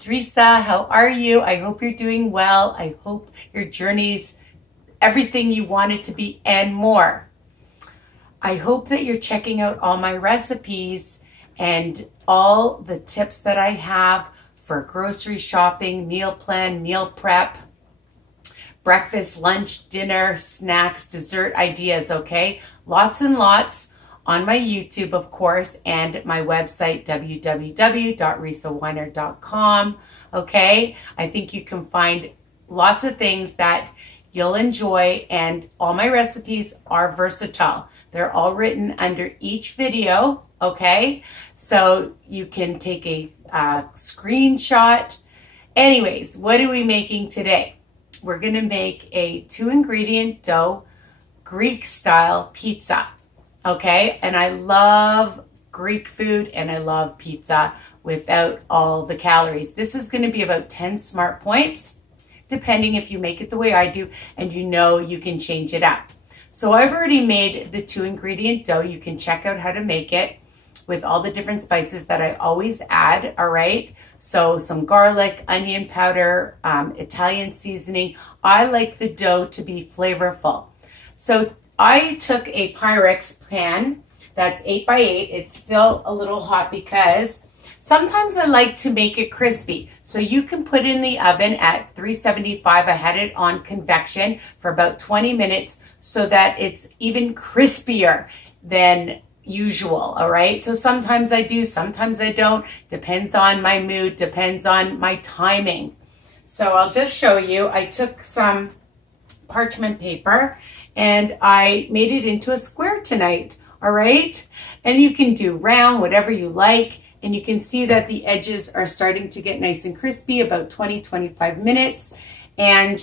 it's Risa. How are you? I hope you're doing well. I hope your journey's everything you want it to be and more. I hope that you're checking out all my recipes and all the tips that I have for grocery shopping, meal plan, meal prep, breakfast, lunch, dinner, snacks, dessert ideas, okay? Lots and lots on my YouTube, of course, and my website, www.risaweiner.com, okay? I think you can find lots of things that you'll enjoy, and all my recipes are versatile. They're all written under each video, okay? So you can take a screenshot. Anyways, what are we making today? We're gonna make a 2-ingredient dough Greek style pizza, okay? And I love Greek food and I love pizza without all the calories. This is gonna be about 10 smart points, depending if you make it the way I do, and you know you can change it up. So I've already made the 2-ingredient dough. You can check out how to make it with all the different spices that I always add, all right? So some garlic, onion powder, Italian seasoning. I like the dough to be flavorful. So I took a Pyrex pan that's 8x8. It's still a little hot because sometimes I like to make it crispy. So you can put it in the oven at 375. I had it on convection for about 20 minutes so that it's even crispier than usual, all right? So sometimes I do, sometimes I don't. Depends on my mood, depends on my timing. So I'll just show you. I took some parchment paper and I made it into a square tonight, all right? And you can do round, whatever you like. And you can see that the edges are starting to get nice and crispy, about 20-25 minutes. And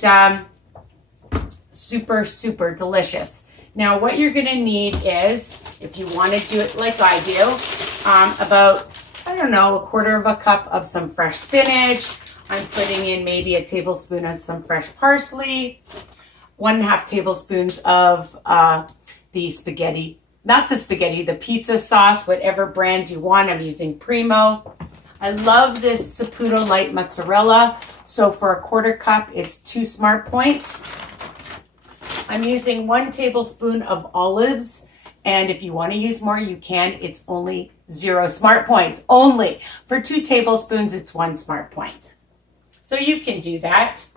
super, super delicious. Now, what you're gonna need is, if you wanna do it like I do, about, I don't know, 1/4 cup of some fresh spinach. I'm putting in maybe a tablespoon of some fresh parsley, 1.5 tablespoons of the spaghetti, not the spaghetti, the pizza sauce, whatever brand you want. I'm using Primo. I love this Saputo light mozzarella. So for 1/4 cup, it's 2 smart points. I'm using 1 tablespoon of olives. And if you want to use more, you can. It's only 0 smart points. Only. For 2 tablespoons, it's 1 smart point. So you can do that.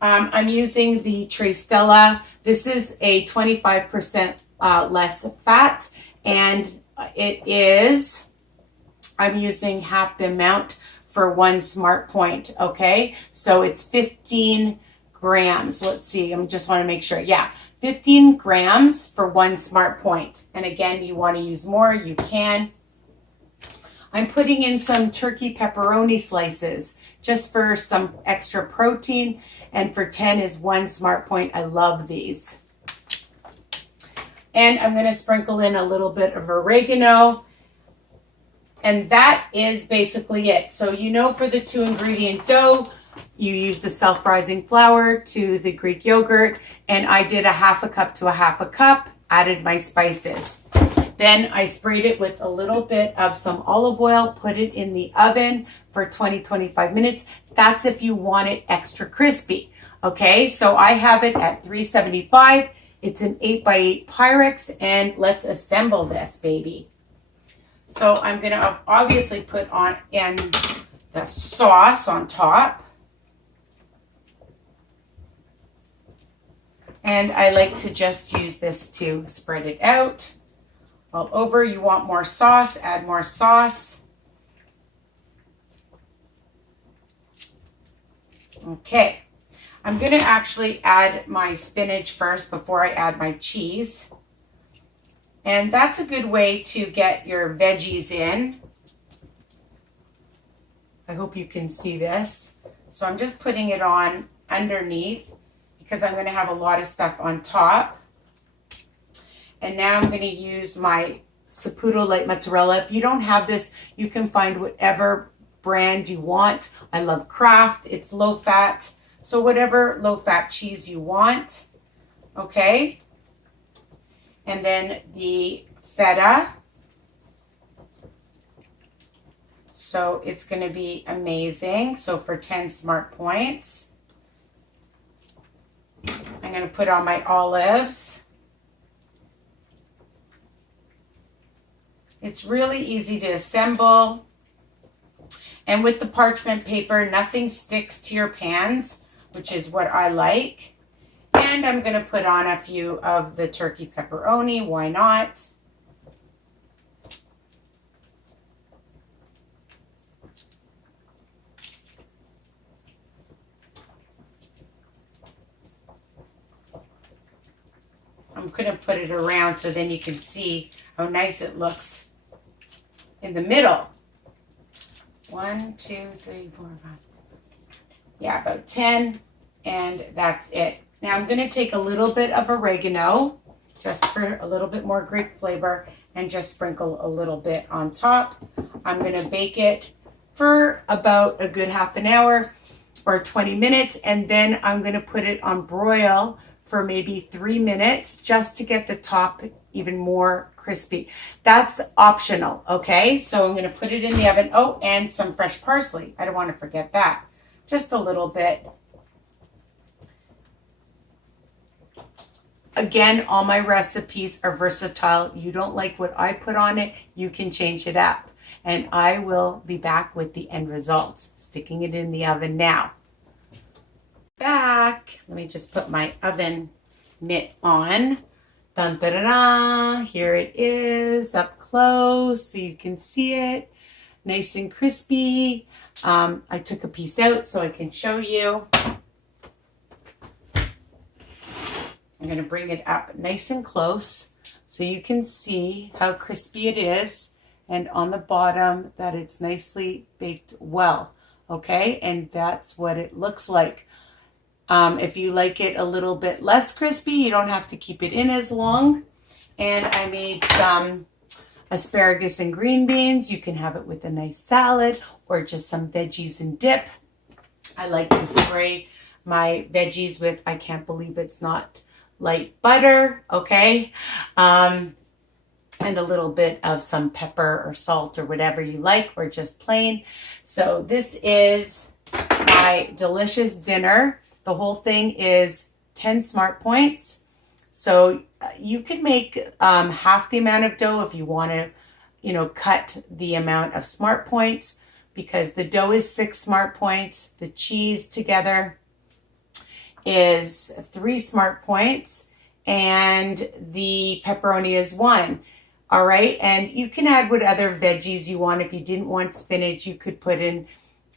I'm using the Tristella. This is a 25% less fat, and I'm using half the amount for 1 smart point, okay? So it's 15 grams. Let's see, I just want to make sure. Yeah, 15 grams for 1 smart point. And again, you want to use more, you can. I'm putting in some turkey pepperoni slices just for some extra protein, and for 10 is 1 smart point. I love these. And I'm going to sprinkle in a little bit of oregano. And that is basically it. So you know, for the 2-ingredient dough, you use the self-rising flour to the Greek yogurt. And I did 1/2 cup to 1/2 cup, added my spices. Then I sprayed it with a little bit of some olive oil, put it in the oven for 20-25 minutes. That's if you want it extra crispy. Okay, so I have it at 375. It's an 8x8 Pyrex, and let's assemble this baby. So I'm gonna obviously put in the sauce on top. And I like to just use this to spread it out all over. You want more sauce, add more sauce. Okay. I'm going to actually add my spinach first before I add my cheese. And that's a good way to get your veggies in. I hope you can see this. So I'm just putting it on underneath because I'm going to have a lot of stuff on top. And now I'm going to use my Saputo light mozzarella. If you don't have this, you can find whatever brand you want. I love Kraft. It's low fat. So whatever low-fat cheese you want, okay? And then the feta. So it's going to be amazing. So for 10 smart points, I'm going to put on my olives. It's really easy to assemble. And with the parchment paper, nothing sticks to your pans, which is what I like. And I'm going to put on a few of the turkey pepperoni. Why not? I'm going to put it around so then you can see how nice it looks in the middle. 1, 2, 3, 4, 5. Yeah, about 10. And that's it. Now I'm going to take a little bit of oregano just for a little bit more Greek flavor and just sprinkle a little bit on top. I'm going to bake it for about a good half an hour or 20 minutes. And then I'm going to put it on broil for maybe 3 minutes just to get the top even more crispy. That's optional, okay? So I'm going to put it in the oven. Oh, and some fresh parsley. I don't want to forget that. Just a little bit. Again, all my recipes are versatile. You don't like what I put on it, you can change it up. And I will be back with the end results. Sticking it in the oven now. Back. Let me just put my oven mitt on. Dun, da, da, da. Here it is up close so you can see it. Nice and crispy. I took a piece out so I can show you. I'm going to bring it up nice and close so you can see how crispy it is. And on the bottom that it's nicely baked well. Okay, and that's what it looks like. If you like it a little bit less crispy, you don't have to keep it in as long. And I made some asparagus and green beans. You can have it with a nice salad or just some veggies and dip. I like to spray my veggies with, I can't believe it's not light butter, okay? And a little bit of some pepper or salt or whatever you like, or just plain. So this is my delicious dinner. The whole thing is 10 smart points. So you could make half the amount of dough if you want to, cut the amount of smart points, because the dough is 6 smart points. The cheese together is 3 smart points, and the pepperoni is 1. All right, and you can add what other veggies you want. If you didn't want spinach, you could put in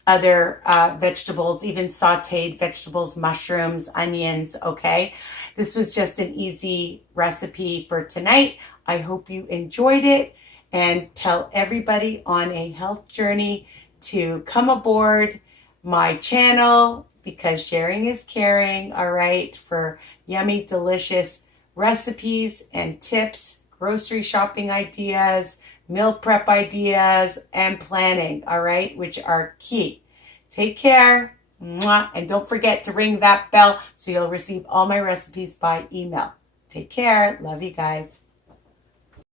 other vegetables, even sauteed vegetables, mushrooms, onions, okay? This was just an easy recipe for tonight. I hope you enjoyed it, and tell everybody on a health journey to come aboard my channel, because sharing is caring, all right, for yummy, delicious recipes and tips, grocery shopping ideas, meal prep ideas, and planning, all right, which are key. Take care, mwah, and don't forget to ring that bell so you'll receive all my recipes by email. Take care. Love you guys.